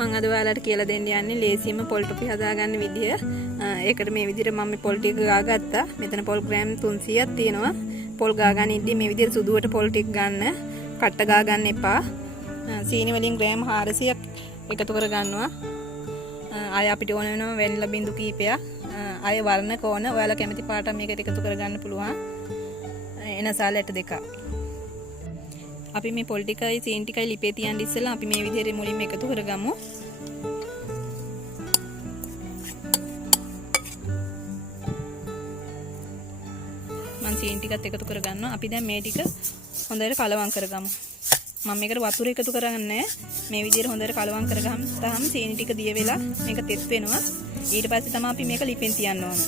මම අද ඔයාලට කියලා දෙන්න යන්නේ ලේසියෙන්ම පොල් ටොෆි හදාගන්න විදිය. ඒකට මේ විදිහට මම පොල් ටික ගාගත්තා. මෙතන පොල් ග්‍රෑම් 300ක් තියෙනවා. පොල් ගාගන්න ඉද්දි මේ විදිහට සුදුවට පොල් ටික ගන්න. කට්ට ගාගන්න එපා. සීනි වලින් ග්‍රෑම් 400ක් එකතු කර ගන්නවා. ආය අපිට ඕන වෙනවා වෙනිලා බිඳු කීපයක්. ආය වර්ණ කෝණ ඔයාලා කැමති පාටක් මේකට එකතු කර ගන්න පුළුවන්. එනසාලට දෙකක්. අපි මේ පොල් ටිකයි සීනි ටිකයි ලිපේ තියන් ඉස්සෙල්ලා අපි මේ විදිහට මුලින්ම එකතු කරගමු. මම සීනි ටිකත් එකතු කරගන්නවා. අපි දැන් මේ ටික හොඳට කලවම් කරගමු. මම මේකට වතුර එකතු කරන්නේ මේ විදිහට හොඳට කලවම් කරගහම සීනි ටික දිය වෙලා මේක තෙත් වෙනවා. ඊට පස්සේ තමයි අපි මේක ලිපෙන් තියන්න ඕන.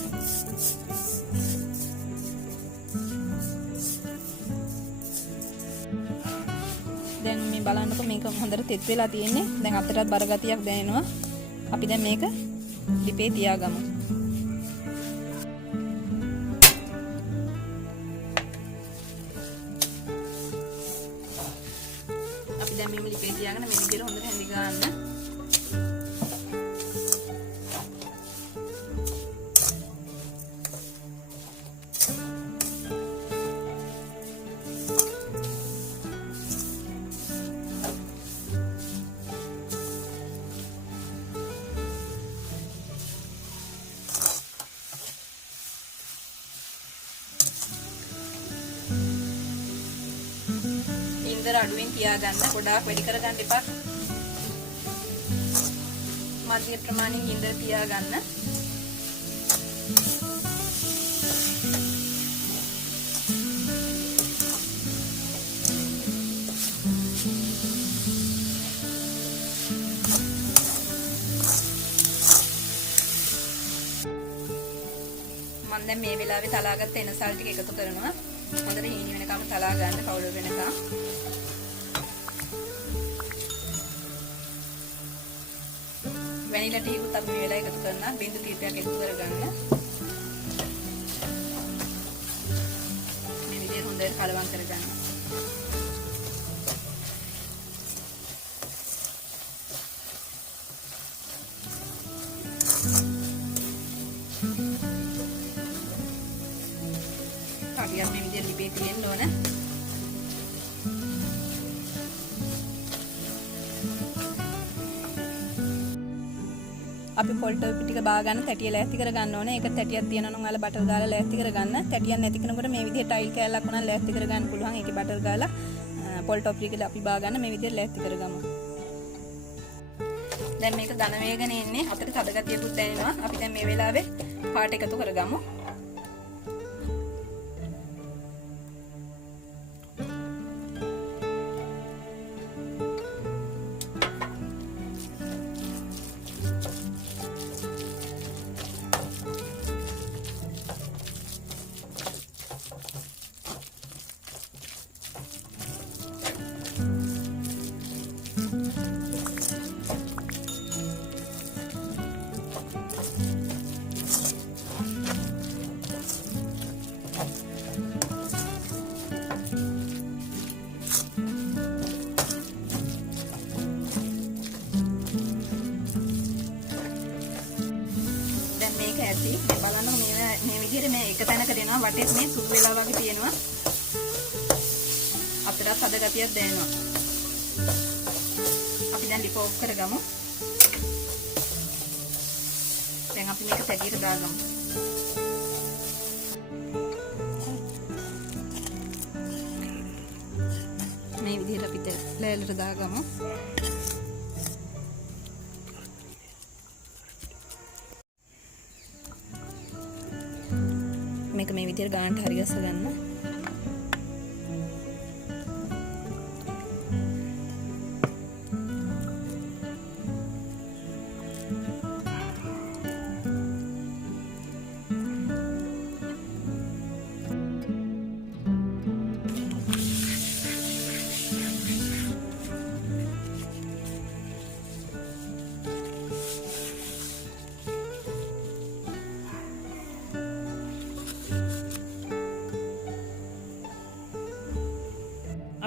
දැන් මේ බලන්නකො මේක හොඳට තෙත් වෙලා තියෙන්නේ. දැන් අපිටත් බර ගතියක් දැනෙනවා. අපි දැන් මේක ලිපේ තියාගමු. අපි දැන් මේක ලිපේ තියාගෙන මේ විදිහට හොඳට හැඳි ගන්න. ඉන්දර අඩුවෙන් තියාගන්න. ගොඩාක් වැඩි කරගන්න එපා. මධ්‍ය ප්‍රමාණයෙන් ඉන්දර තියාගන්න. මම දැන් මේ වෙලාවේ තලාගත්ත එනසල් ටික එකතු කරනවා. හොඳට හීනි වෙනකම් තලා ගන්න පවුඩර් වෙනකම්. වැනිලා ටිකුත් අපි මේ වෙලාවේ එකතු කරනවා. බින්දු කීපයක් එකතු කරගන්න. මේ විදිහට හොඳට කලවම් කරගන්න. අපි මේ විදිහට ලිපේ තියෙන්න ඕන. අපි පොල් ටොෆි ටික බා ගන්න තැටිය ලෑස්ති කර ගන්න ඕනේ. ඒක තැටියක් තියෙනවා නම් ඔයාලා බටර් දාලා ලෑස්ති කර ගන්න. තැටියක් නැති කෙනෙකුට මේ විදිහට ටයිල් කෑල්ලක් උනන් ලෑස්ති කර ගන්න පුළුවන්. ඒකේ බටර් ගාලා පොල් ටොෆි ටික අපි බා ගන්න මේ විදිහට ලෑස්ති කරගමු. දැන් මේක ධන වේගනේ ඉන්නේ. අපිට තද ගතියකුත් දැනෙනවා. අපි දැන් මේ වෙලාවේ පාට එකතු කරගමු. ඇති බලන්න මේ විදිහට මේ එක තැනක දෙනවා වටේත් මේ සුදු වෙලා වගේ තියෙනවා. අපිටත් හද ගතියක් දැනෙනවා. අපි දැන් ලිප ඔෆ් කරගමු. දැන් අපි මේක තැටියට දාගමු. මේ විදිහට අපි ලෑල්ලට දාගමු. මේක මේ විදිහට ගානට හරි ගස්ස ගන්න.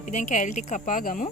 අපි දැන් කෑලි ටික කපා ගමු.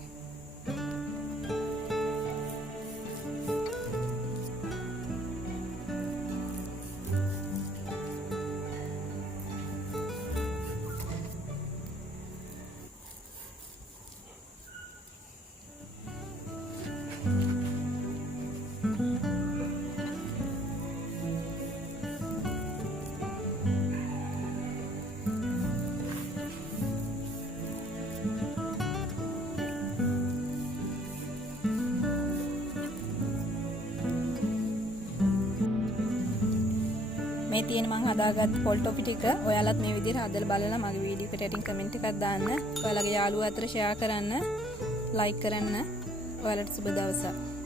මේ තියෙන මම හදාගත්ත පොල් ටොෆි ටික ඔයාලත් මේ විදිහට හදලා බලලා මගේ වීඩියෝ එකට යටින් කමෙන්ට් එකක් දාන්න. ඔයාලගේ යාළුවෝ අතර ෂෙයා කරන්න, ලයික් කරන්න. ඔයාලට සුබ දවසක්.